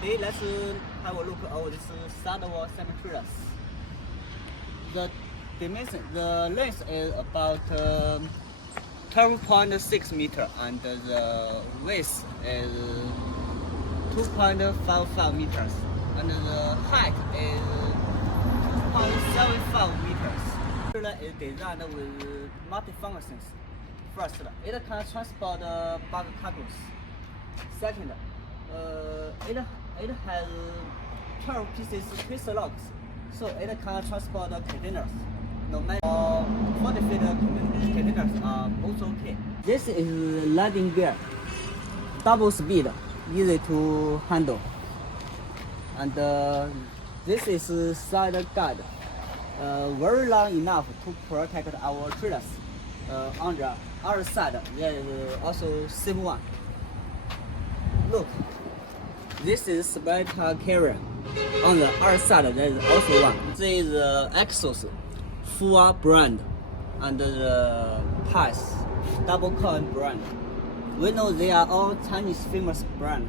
Today, let's have a look at this sidewall semi-trailers. The dimension, the length is about 12.6 meter, and the width is 2.55 meters, and the height is 2.75 meters. Trailer is designed with multi-functions. First, it can transport bulk cargoes. Second, it has 12 pieces twister locks, so it can transport containers. No matter 40 feet containers are both okay. This is landing gear, double speed, easy to handle. And this is side guard, very long enough to protect our trailers. On the other side, there is also same one. Look, this is spectator carrier. On the other side, there is also one. This is Exos, full brand, and the Pass, double coin brand. We know they are all Chinese famous brand.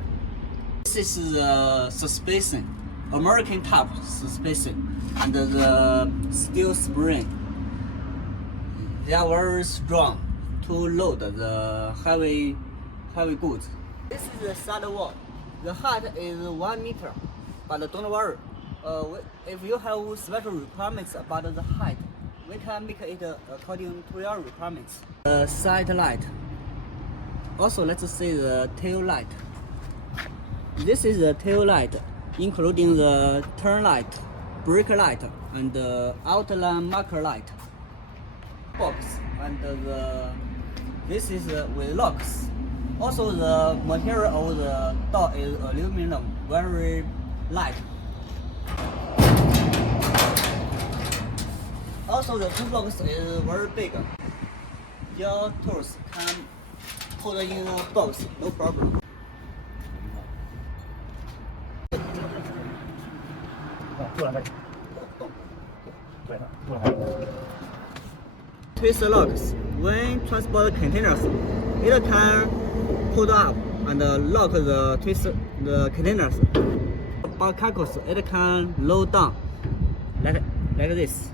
This is the suspension, American type suspension, and the steel spring. They are very strong to load the heavy goods. This is the sidewall. The height is 1 meter, but don't worry. If you have special requirements about the height, we can make it according to your requirements. The side light. Also, let's see the tail light. This is the tail light, including the turn light, brake light, and the outline marker light. Box, and this is with locks. Also, the material of the door is aluminum, very light. Also, the toolbox is very big. Your tools can put in the box, no problem. Twist locks. When transport containers, it can pull up and lock the containers. Bulk cargoes, it can load down like this.